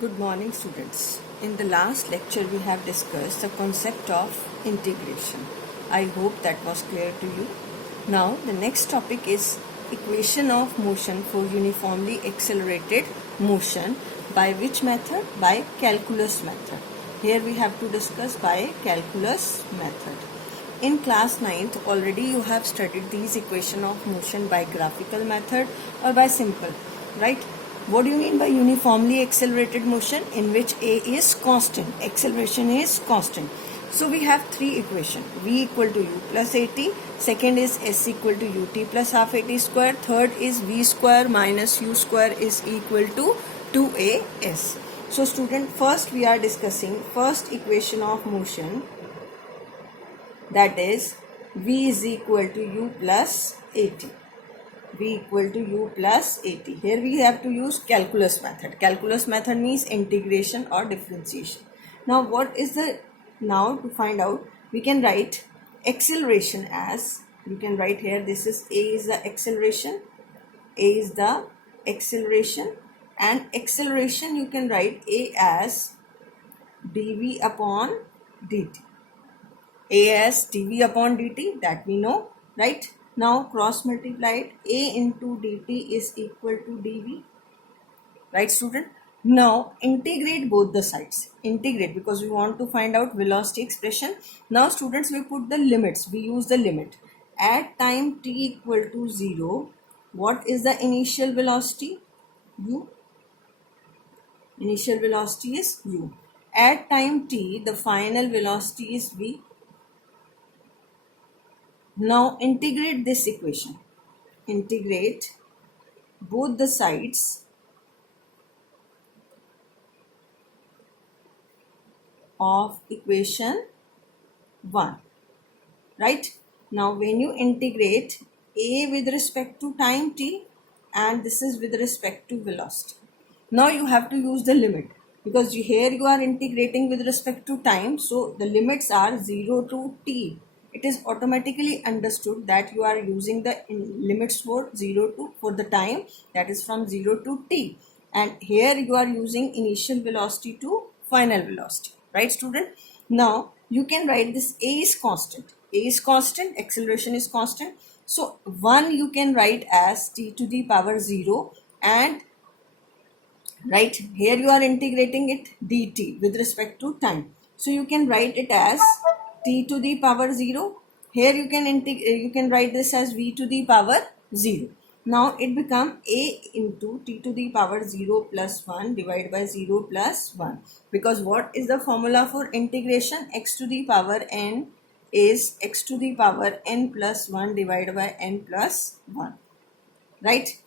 Good morning, students. In the last lecture, we have discussed the concept of integration. I hope that was clear to you. Now, the next topic is equation of motion for uniformly accelerated motion. By which method? By calculus method. Here we have to discuss by calculus method. In class 9th, already you have studied these equation of motion by graphical method or by simple, right? What do you mean by uniformly accelerated motion? In which A is constant, acceleration is constant. So we have three equations, V equal to U plus AT, second is S equal to UT plus half AT square, third is V square minus U square is equal to 2AS. So student, first we are discussing first equation of motion, that is V is equal to U plus AT. V equal to U plus AT. Here we have to use calculus method. Calculus method means integration or differentiation. Now what is to find out, we can write acceleration as, you can write here, this is A is the acceleration, and acceleration you can write A as dV upon dt. A as dV upon dt, that we know, right? Now cross multiplied, A into dt is equal to dV, right student? Now integrate both the sides, integrate, because we want to find out velocity expression. Now students, we put the limits, we use the limit. At time t equal to 0, what is the initial velocity? U. Initial velocity is U. At time t, the final velocity is V. Now integrate this equation. Integrate both the sides of equation 1. Right? Now when you integrate A with respect to time t and this is with respect to velocity. Now you have to use the limit, because here you are integrating with respect to time. So the limits are 0 to t. It is automatically understood that you are using the limits for 0 to for the time, that is from 0 to t, and here you are using initial velocity to final velocity, right student? Now you can write this A is constant, acceleration is constant, so 1 you can write as t to the power 0, and right here you are integrating it dt with respect to time, so you can write it as t to the power 0. Here you can write this as v to the power 0. Now it becomes a into t to the power 0 plus 1 divided by 0 plus 1, because what is the formula for integration? X to the power n is x to the power n plus 1 divided by n plus 1, right?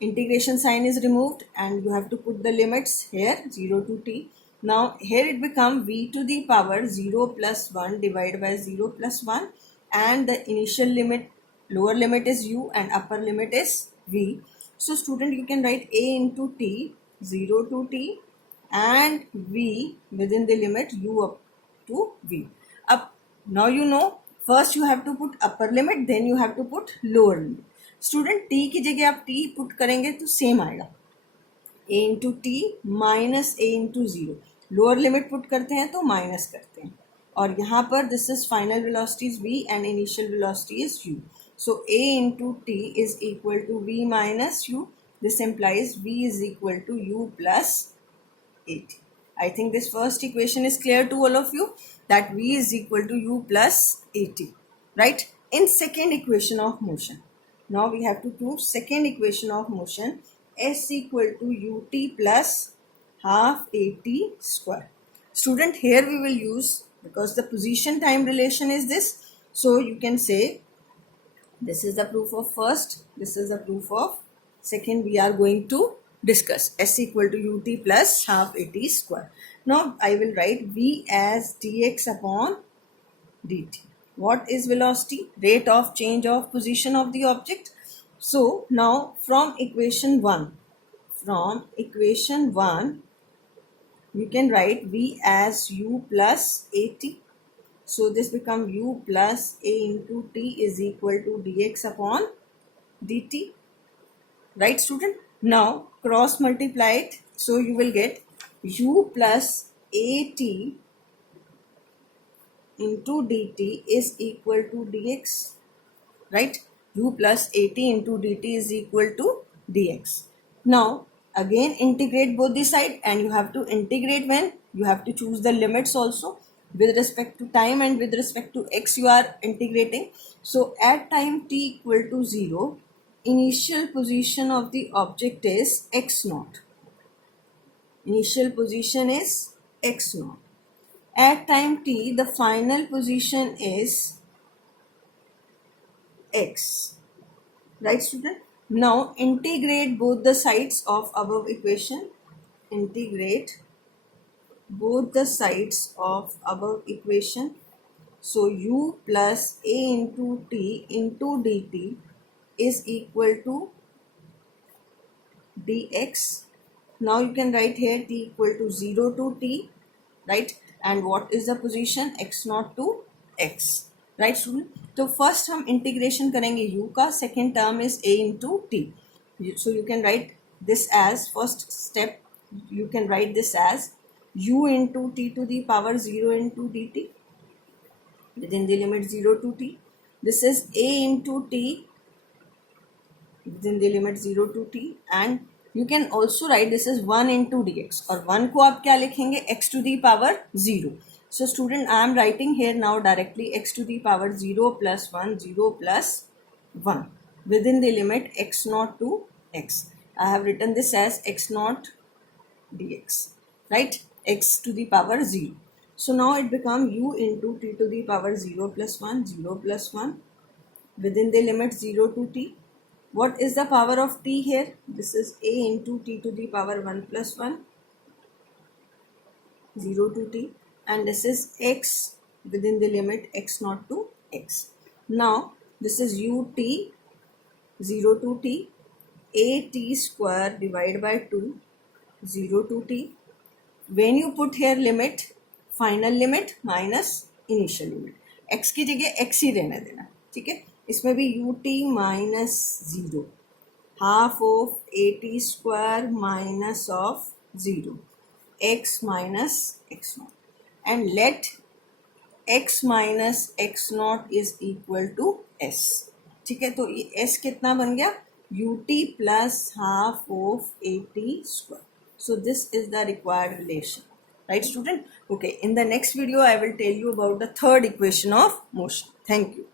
Integration sign is removed and you have to put the limits here 0 to t. Now here it becomes v to the power 0 plus 1 divided by 0 plus 1, and the initial limit, lower limit is u and upper limit is v. So student, you can write a into t, 0 to t, and v within the limit u up to v. Up, now you know, first you have to put upper limit, then you have to put lower limit. Student t की जगह आप t put करेंगे तो same आएगा, a into t minus a into 0. Lower limit put करते हैं तो minus करते हैं, और यहाँ पर this is final velocity is v and initial velocity is u. So a into t is equal to v minus u. This implies v is equal to u plus 8. I think this first equation is clear to all of you, that v is equal to u plus 80, right? In second equation of motion, now we have to prove second equation of motion, s equal to ut plus half at square. Student, here we will use, because the position time relation is this, so you can say this is the proof of first, this is the proof of second. We are going to discuss s equal to ut plus half at square. Now I will write v as dx upon dt. What is velocity? Rate of change of position of the object. So now from equation 1, you can write v as u plus at. So this becomes u plus a into t is equal to dx upon dt, right student? Now cross multiply it, so you will get u plus at into dt is equal to dx, right? U plus at into dt is equal to dx. Now again integrate both the side, and you have to integrate when you have to choose the limits also with respect to time and with respect to x you are integrating. So at time t equal to 0, initial position of the object is x naught. Initial position is x naught. At time t, the final position is x. Right, student? Now integrate both the sides of above equation. Integrate both the sides of above equation. So u plus a into t into dt is equal to dx. Now you can write here t equal to 0 to t, right? And what is the position? x naught to x, right student? तो first हम integration करेंगे u का, second term is a into t. So you can write this as, first step you can write this as u into t to the power 0 into dt within the limit 0 to t. This is a into t within the limit 0 to t, and you can also write this is 1 into dx, और 1 को आप क्या लिखेंगे? x to the power 0. So student, I am writing here now directly x to the power 0 plus 1, 0 plus 1 within the limit x naught to x. I have written this as x naught dx, right? X to the power 0. So now it becomes u into t to the power 0 plus 1, 0 plus 1 within the limit 0 to t. What is the power of t here? This is a into t to the power 1 plus 1, 0 to t, and this is x within the limit x naught to x. Now this is ut 0 to t, a t square divided by 2, 0 to t. When you put here limit, final limit minus initial limit, x की जगह x ही रहने देना, ठीक है? इसमें भी ut minus 0, half of a t square minus of 0, x minus x not, and let x minus x not is equal to s. ठीक है, तो ये s कितना बन गया? ut plus half of a t square. So this is the required relation, right student? Okay, in the next video I will tell you about the third equation of motion. Thank you.